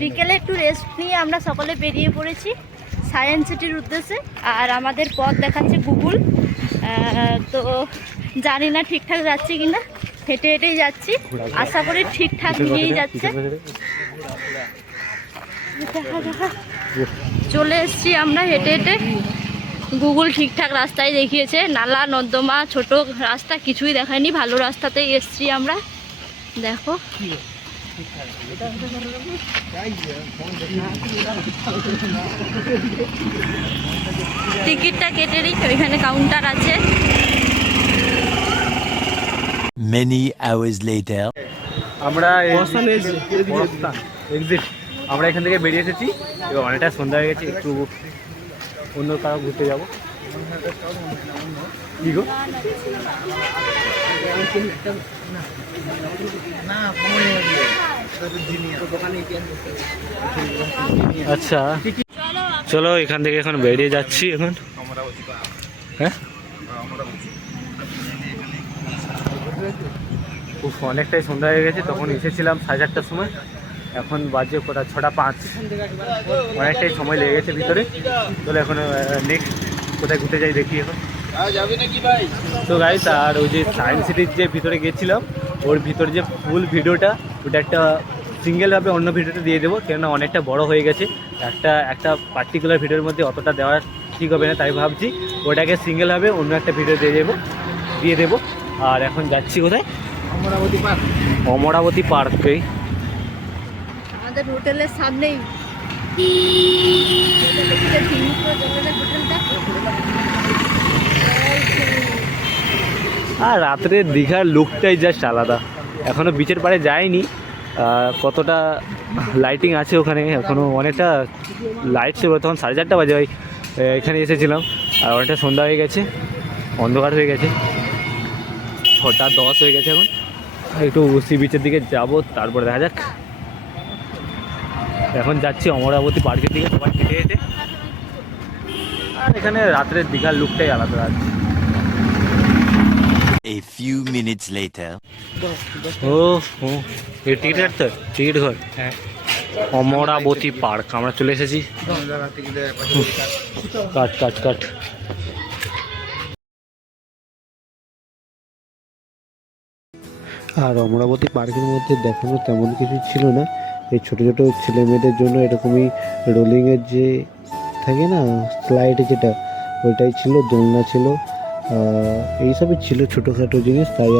বিকেলে একটু রেস্ট নিয়ে আমরা সকালে বেরিয়ে পড়েছি সায়েন্স সিটির উদ্দেশ্যে। আর আমাদের পথ দেখাচ্ছে গুগল। তো জানি না ঠিকঠাক যাচ্ছে কিনা, হেঁটে হেঁটেই যাচ্ছি, আশা করি ঠিকঠাক নিয়েই যাচ্ছে। চলে এসছি আমরা হেঁটে হেঁটে, গুগল ঠিকঠাক রাস্তায় দেখিয়েছে, নালা নর্দমা ছোট রাস্তা কিছুই দেখায়নি, ভালো রাস্তাতেই এসছি আমরা। দেখো টিকিটটা কেটে নিই, ওইখানে কাউন্টার আছে। Many hours later আমরা এক্সিট আমরা এখান থেকে বেরিয়ে এসেছি, এবার অনেকটা সন্ধ্যা হয়ে গেছে, একটু অন্য কারো ঘুরতে যাবো। কি গো আচ্ছা চলো এখান থেকে এখন বেরিয়ে যাচ্ছি এখন। হ্যাঁ অনেকটাই সন্ধ্যা হয়ে গেছে, তখন এসেছিলাম 4:30টার সময়, এখন বাজে কোথায় 6:05, অনেকটাই সময় লেগে গেছে ভিতরে। চলো এখন নেক্সট কোথায় ঘুরতে যাই দেখি এখন। তো গাইস, আর ওই যে সায়েন্স সিটির যে ভিতরে গেছিলাম, ওর ভিতরে যে ফুল ভিডিওটা, ওটা একটা সিঙ্গেলভাবে অন্য ভিডিওতে দিয়ে দেবো, কেননা অনেকটা বড় হয়ে গেছে। একটা পার্টিকুলার ভিডিওর মধ্যে অতটা দেওয়া ঠিক হবে না, তাই ভাবছি ওটাকে সিঙ্গেলভাবে অন্য একটা ভিডিও দিয়ে দেবো। আর এখন যাচ্ছি কোথায়? অমরাবতী পার্কে, আমাদের হোটেলের সামনেই। আর রাত্রে দীঘার লুকটাই জাস্ট আলাদা। এখনও বিচের পাড়ে যায়নি, কতটা লাইটিং আছে ওখানে, এখনও অনেকটা লাইট ছিল, তখন 4:30 বাজে ওই এখানে এসেছিলাম। আর অনেকটা সন্ধ্যা হয়ে গেছে, অন্ধকার হয়ে গেছে, 6:10 হয়ে গেছে। এখন একটু সি বিচের দিকে যাব, তারপরে দেখা যাক। এখন যাচ্ছি অমরাবতী পার্কের দিকে, সবাই হেঁটে হেঁটে। আর এখানে রাত্রের দীঘার লুকটাই আলাদা আছে। a few minutes later ও টিকিট কাটতে, টিকিট ঘর অমরাবতী পার্ক আমরা চলে এসেছি। কাট কাট কাট। আর অমরাবতী পার্কের মধ্যে দেখানো তেমন কিছু ছিল না, এই ছোটো ছোটো ছেলে মেয়েদের জন্য এরকমই রোলিংয়ের যে থাকে না স্লাইড, যেটা ওইটাই ছিল, দোলনা ছিল, এইসবই ছিল ছোটোখাটো জিনিস। তাই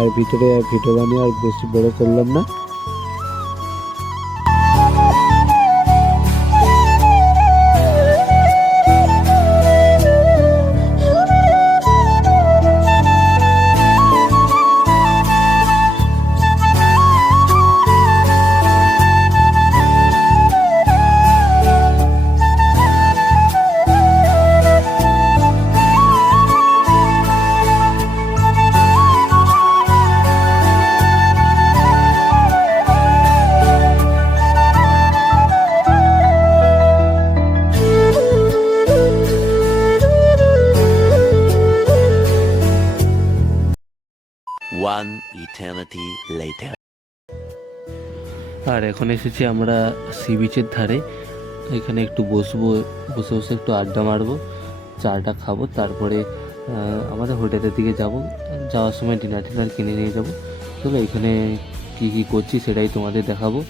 আর ভিতরে ভিডিও বানিয়ে আর বেশি বড় করলাম না। one eternity later আর এখন এসেছি আমরা সি বিচের ধারে, এখানে একটু বসবো, বসে বসে একটু আড্ডা মারবো, চাটা খাবো, তারপরে আমাদের হোটেলের দিকে যাব। যাওয়ার সময় ডিনার কিনে নিয়ে যাব। চলো এখানে কী কী করছি সেটাই তোমাদের দেখাবো।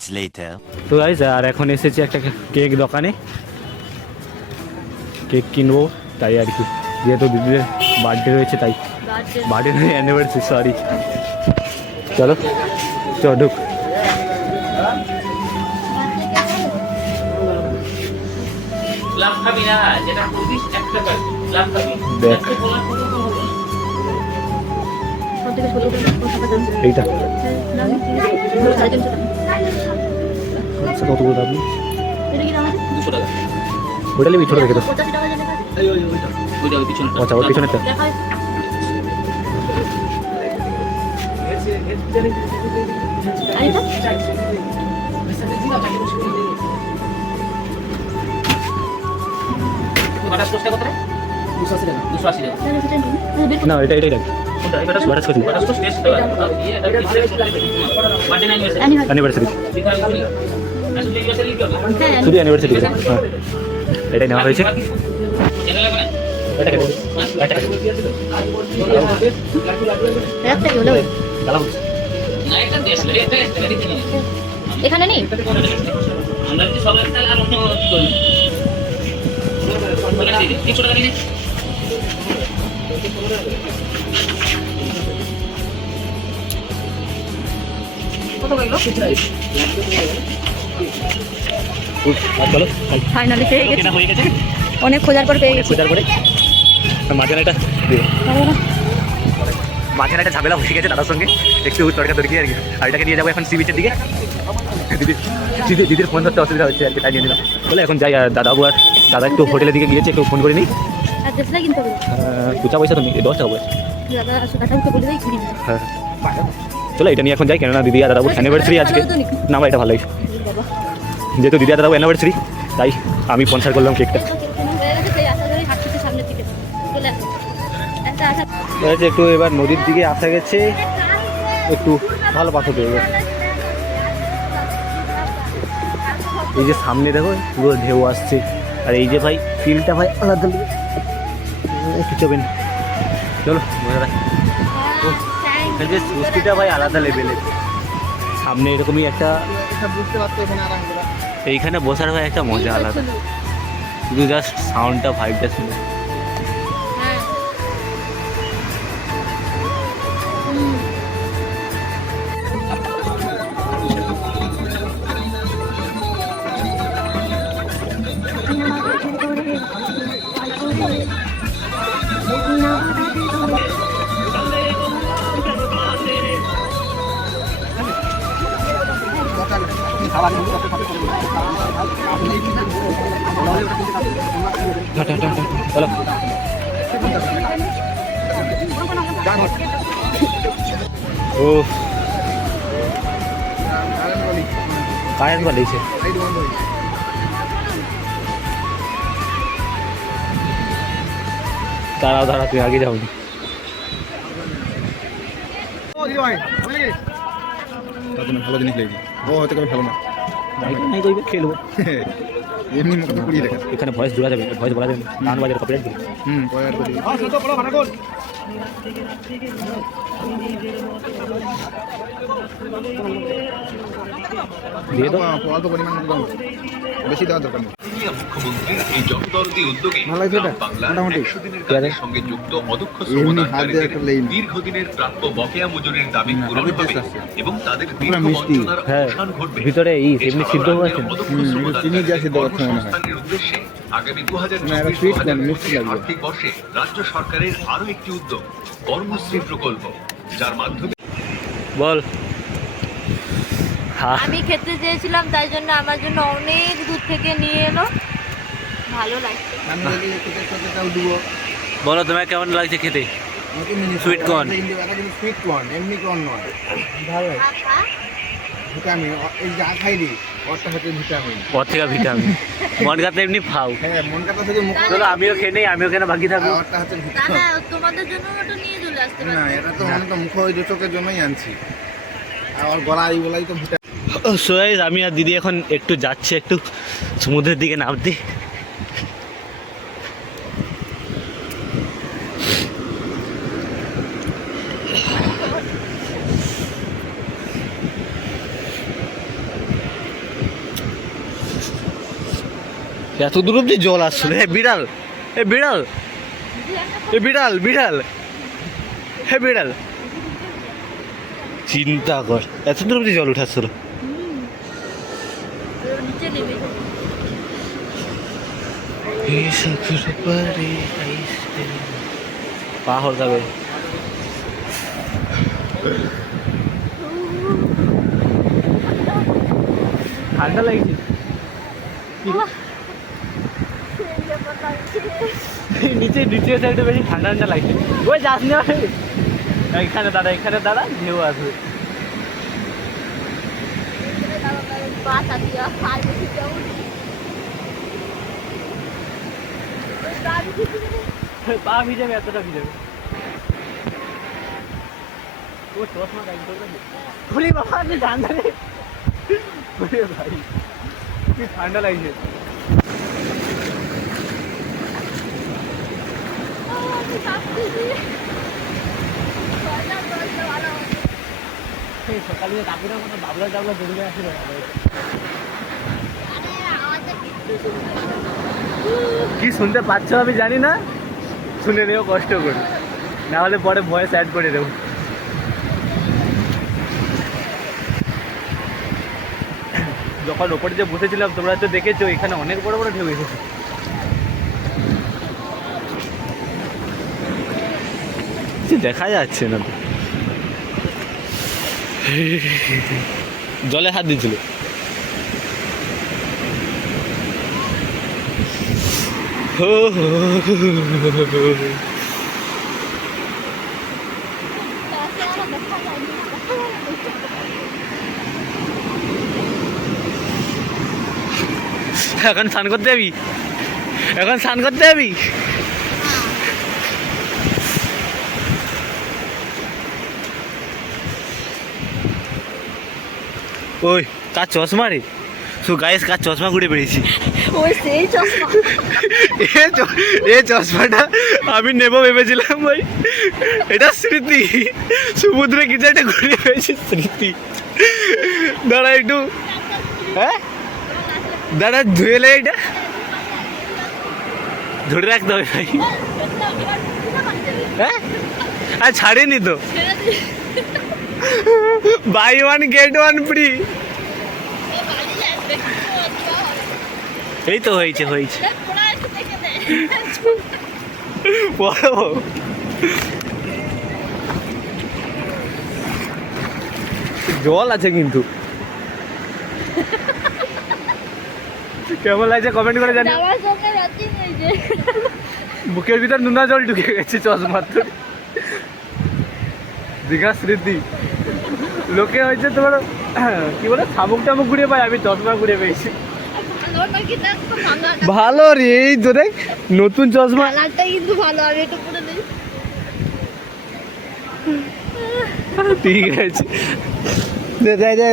minutes later. তো গাইজ আর এখন এসেছি একটা কেক দোকানে, কেক কিনবো তাই আর কি, যেহেতু দিদিদের বার্থডে রয়েছে তাই, বার্থডে নয় অ্যানিভার্সারি, সরি। চলো ঢুক। লাভ খাবি না, যেটা বলিস একটা খাবি, লাভ খাবি। দেখ এইটা আচ্ছা, কত করে আপনি 200 টাকা। ওটা নিবি, ছোটো রেখে দাও। ওইটা ওই পিছনে। আচ্ছা, ওর পিছনে তো বাটাস কোস্টটা কত রে? 280 টাকা। 280 টাকা। না, এটাই রাখ। কোনটা? এই বাটাস বাটাস কোস্ট বাটাস কোস্ট টেস্ট করা। এটা বার্থডে অ্যানিভার্সারি। অ্যানিভার্সারি, ঠিক আছে। আসলে অ্যানিভার্সারি কি হবে? শুধু অ্যানিভার্সারি। হ্যাঁ, এটাই নেওয়া হয়েছে। এটা লাগবে না? এটা কেটে দাও। না, এটা টেস্ট করে, এটা দিতে নিয়ে। এখানে নেই। আমরা যদি সবাই তাহলে আর অন্য কি করব? বলে দিই 300 টাকা নিয়ে। কত কইলো? চলো ফাইনালি পেয়ে গেছি, কেনা হয়ে গেছে। অনেক খোঁজার পর পেয়ে গেছি। খোঁজার পরে মাঝখানে একটা মাঝখানে একটা ঝামেলা বসে গেছে দাদার সঙ্গে, একটু তর্কাতর্কি আর কি। আর এটাকে নিয়ে যাবো এখন সি বিচের দিকে। দিদির ফোন ধরতে অসুবিধা হচ্ছে আর কি, তাই নিয়ে নিলাম। বলে এখন যাই, আর দাদাবু আর দাদা একটু হোটেলের দিকে গিয়েছে, একটু ফোন করে নিই। আর দেশটা কিনতে হবে কুচা পয়সা তো নেই, 10 টাকা পয়সা। দাদা সুকাঠাকে বলে দেই কিনে নেবে। হ্যাঁ, চলো এটা নিয়ে এখন যাই, কেননা দিদি আর দাদাবুর অ্যানিভার্সারি আজকে। না ভাই, এটা ভালো লাগছে, বাবা যেহেতু দিদি আর দাদাবুর অ্যানিভার্সারি তাই আমি স্পন্সর করলাম কেকটা। হয়ে গেছে, সেই আশা করি হাঁটতে সামনের দিকে চলে আসো। একটা আশা একটু এবার নদীর দিকে আসা গেছে, একটু ভালো পাথর পেয়ে গেছে। এই যে সামনে দেখো পুরো ঢেউ আসছে, আর এই যে ভাই ফিলটা ভাই আলাদা একটু চবেন। চলো মজা রাখ, এই যে সুস্কিটা ভাই আলাদা লেভেলের। সামনে এরকমই একটা এইখানে বসার ভাই একটা মজা আলাদা, শুধু জাস্ট সাউন্ডটা ভাইবটা শুনে। চলো ও কারেন্ট বাড়িয়েছে। দাঁড়াও দাঁড়াও, তুই আগে যাও। ভালো জিনিস লেগেছে, ও হয়তো কেউ ভালো না, নাই কইবে খেলবো। এমনি মোটামুটি কুড়িয়ে দেখা। এখানে ভয়েস জোড়া যাবে, ভয়েস বলা যাবে, গান বাজার কপিরাইট দিবে। পয়ের করি দিয়ে দাও। অল্প পরিমাণ মতো দাও, বেশি দেওয়ার দরকার নেই। মুখ্যমন্ত্রীর এই জনদরদি উদ্যোগে ভালো লাগছে এটা? বাংলার মোটামুটি। 100 দিনের কাজের সঙ্গে যুক্ত অদক্ষ এমনি হাত দিয়ে একটা লেই না। দীর্ঘদিনের প্রাপ্য বকেয়া মজুরির দাবি না, পূরণ আবার হবে টেস্ট আসছে। এবং তাদের পুরো দীর্ঘ মিষ্টি। বঞ্চনার হ্যাঁ, অবসান ঘটবে। ভিতরে এই এমনি সিদ্ধ এছাড়াও হয়ে আছে। রাজ্যের অদক্ষ এটা চিনি দিয়ে সিদ্ধ করতে মনে হয়। শ্রমদানকারী উদ্দেশ্যে আগামী না, এটা sweet corn, মিষ্টি 2024-2025 লাগবে। আর্থিক বর্ষে রাজ্য সরকারের আরও একটি উদ্যোগ কর্মশ্রী প্রকল্প, যার মাধ্যমে বল। হ্যাঁ, আমি খেতে চেয়েছিলাম, তাই জন্য আমার জন্য অনেক দূর থেকে নিয়ে এলো, ভালো লাগছে। আমি যদি কেকটাও দেবো, বলো তোমার কেমন লাগছে খেতে? Sweet corn। সুইট কর্ন, এমনি কর্ন নয়, ভালো লাগে। ভিটামিন, এই যা খাইনি ওরটা হচ্ছে ভিটামিন। ওর থেকে ভিটামিন, মন কাতে এমনি খাও। হ্যাঁ, মন কাটা থেকে মুখ চলো আমিও খেয়ে নেই, আমিও কেন বাকি থাকবো। ওরটা হচ্ছে দাদা ভিটামিন। তোমাদের জন্য ওটা নিয়ে চলে আসতে না, পারবে। এটা তো আমি তো মুখ ওই দুটোকের জন্যই আনছি, আর গলা এই বলাই তো ভিটামিন। সো গাইস, আমি আর দিদি এখন একটু যাচ্ছি একটু সমুদ্রের দিকে নামতে। এত দূর অব্দি জল আসছিল। হ্যাঁ বিড়াল, এ বিড়াল, এ বিড়াল, বিড়াল, হ্যাঁ বিড়াল, চিন্তা কর এত দূর অব্দি জল উঠাচ্ছিল। নিচে নেমে পা হলকাবে। ঠান্ডা লাগছে, নিচে নিচে সাইডে বেশি ঠান্ডা ঠান্ডা লাগছে। ওই যাস না, এখানে দাঁড়া, এখানে দাঁড়া, ঢেউ আসবে। পা ভিজাবে, এতটা ভিজাবে। ও চশমা গাইড করবে বাবা, আমি ঠান্ডা নেই ভাই, কি ঠান্ডা লাগছে। সকালে কাকুরা কোনো বাবলা টাবলা দৌড়ে আসছিল। কি শুনতে পাচ্ছ আমি জানি না, শুনে নেও কষ্ট করে, না হলে পরে ভয়েস অ্যাড করে দেবো। যখন ওপরে যে বসেছিলাম তোমরা তো দেখেছো, এখানে অনেক বড় বড় ঢেউ এসেছে। দেখা যাচ্ছে না তো, জলে হাত দিয়েছিল। এখন স্নান করতে যাবি, এখন স্নান করতে যাবি। ওই কার চশমা রে, সো গাইস কার চশমা ঘুরে বেরিয়েছি। ওই সেই চশমা, এ চশমাটা আমি নেবো ভেবেছিলাম ভাই, এটা স্মৃতি, সমুদ্রে কিছু একটা ঘুরে পেয়েছি স্মৃতি। দাঁড়া একটু, হ্যাঁ দাঁড়া ধুয়ে লে, এটা ধরে রাখতে হবে ভাই। হ্যাঁ আর ছাড়েনি তো, buy one get one free. এই তো হয়েছে হয়েছে, জল আছে কিন্তু। কেমন লাগছে কমেন্ট করে জানি। বুকের ভিতর নুনা জল ঢুকে গেছে চশমার। দীঘা স্মৃতি, লোকে হয়েছে তোমার কি বলে শামুক টামুক ঘুরে পায়, আমি চশমা ঘুরে পেয়েছি। ভালো রে, এই তো দেখ নতুন চশমা, কিন্তু ভালো, আমি একটু পরে দিই। ঠিক আছে,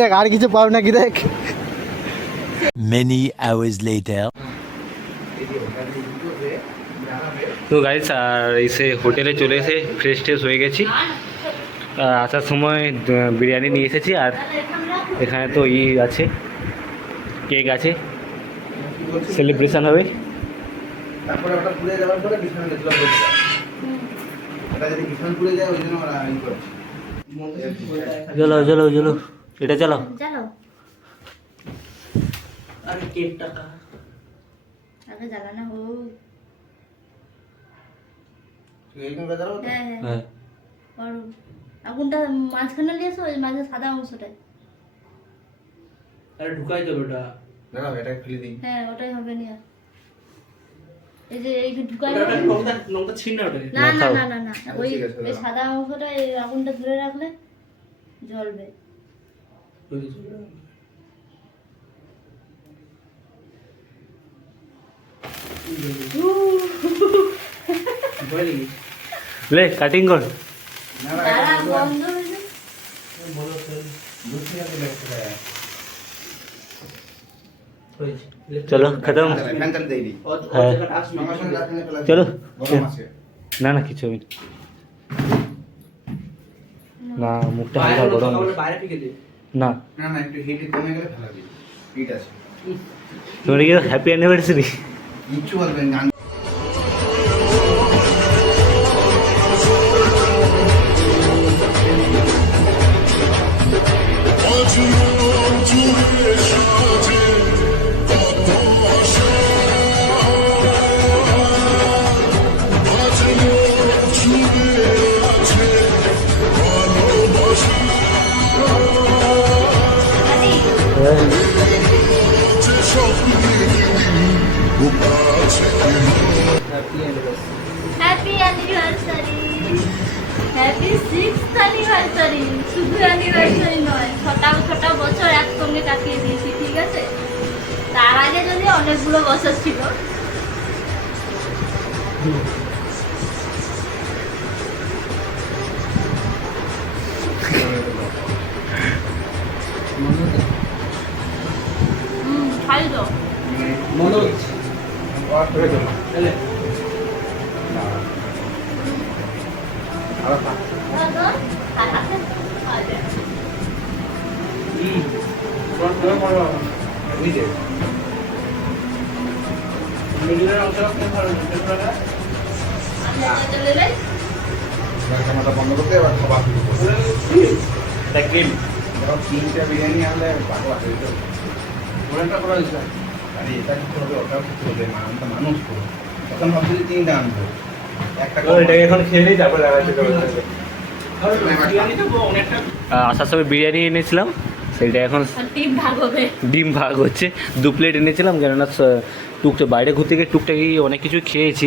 দেখ আর কিছু পাও নাকি দেখ। Many hours later. তো গাইস আর এসে হোটেলে চলে এসে ফ্রেশ ট্রেশ হয়ে গেছি। আসার সময় বিরিয়ানি নিয়ে এসেছি, আর এখানে তো আছে, কেক আছে, সেলিব্রেশন হবে। তারপরে ওটা পুড়ে যাওয়ার পরে বিছানা দেখলাম, এটা যদি বিছানা পুড়ে যায় ওই জন্য ওরা এই করছে। চলো চলো চলো, এটা চলো। চলো আরে কেকটা আগে জ্বালানো হোক। তুই এইখানে বাজারও তো? হ্যাঁ হ্যাঁ, হ্যাঁ আর আগুনটা মাঝখানে নিয়ে এসো, ওই মাঝে সাদা অংশটায়। আরে ঢুকাই দেবে ওটা, দাঁড়াও এটা খুলে দিই। হ্যাঁ ওটাই হবে নিয়ে। এই যে এই ঢুকাই লঙ্কা ছিন না ওটা। না না না না না, ওই ঠিক আছে, ওই সাদা অংশটা এই আগুনটা ধরে রাখলে জ্বলবে। লে কাটিং কর। দাঁড়া, বন্ধ হয়ে যাবে। চলো খতম। ফ্যান চালিয়ে দেই দি। হ্যাঁ সঙ্গে সঙ্গে রাখলে ফেলা চলো। গরম আছে। না না কিছু হবে না, মুখটা হালকা গরম না। না না একটু হিট কমে গেলে ফেলা দিই। হিট আছে। তোমার কি হ্যাপি অ্যানিভার্সারি? কিচ্ছু বলবেন গান happy anniversary, happy 6th anniversary. শুধু অ্যানিভার্সারি নয়, ছটা বছর একসঙ্গে কাটিয়ে দিয়েছি, ঠিক আছে? তার আগে যদি অনেকগুলো বছর ছিল। খাই তো ক্যামেরাটা বন্ধ করতে এবার খাবার শুরু করতে তিনটা বিরিয়ানি আনলে পাগলা হয়ে যাবে। আরে এটা খেতে হবে, ওটাও খেতে হবে, আমরা মানুষ তো তখন ভাবছি যে তিনটা আনবো, একটা এখন খেয়ে নিই, তারপরে আসার সময় বিরিয়ানি এনেছিলাম, সেইটা এখন টিম ভাগ হবে। ডিম ভাগ হচ্ছে। 2 প্লেট এনেছিলাম, কেননা টুকটা বাইরে ঘুরতে গিয়ে টুকটাকি অনেক কিছু খেয়েছি।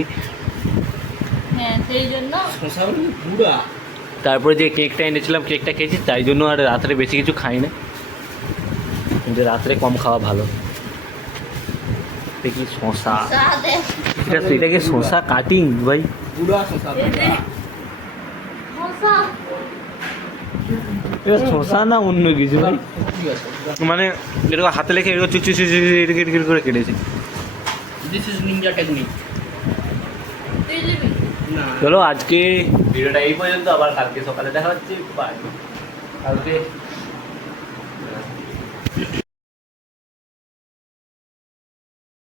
হ্যাঁ, সেই জন্য তারপরে যে কেকটা এনেছিলাম, কেকটা খেয়েছি, তাই জন্য আর রাত্রে বেশি কিছু খাই না, কিন্তু রাত্রে কম খাওয়া ভালো। এটা কি শশা? চা দে। এটা কি শশা কাটিং ভাই? এই যে মশা। এটা শশা না অন্য কিছু ভাই? মানে এরকম হাতে লেখে এরকম চুচি করে কেটেছি। This is Ninja technique. তুই নিবি? চলো আজকে ভিডিওটা এই পর্যন্ত, আবার কালকে সকালে দেখা হচ্ছে। বাই। কালকে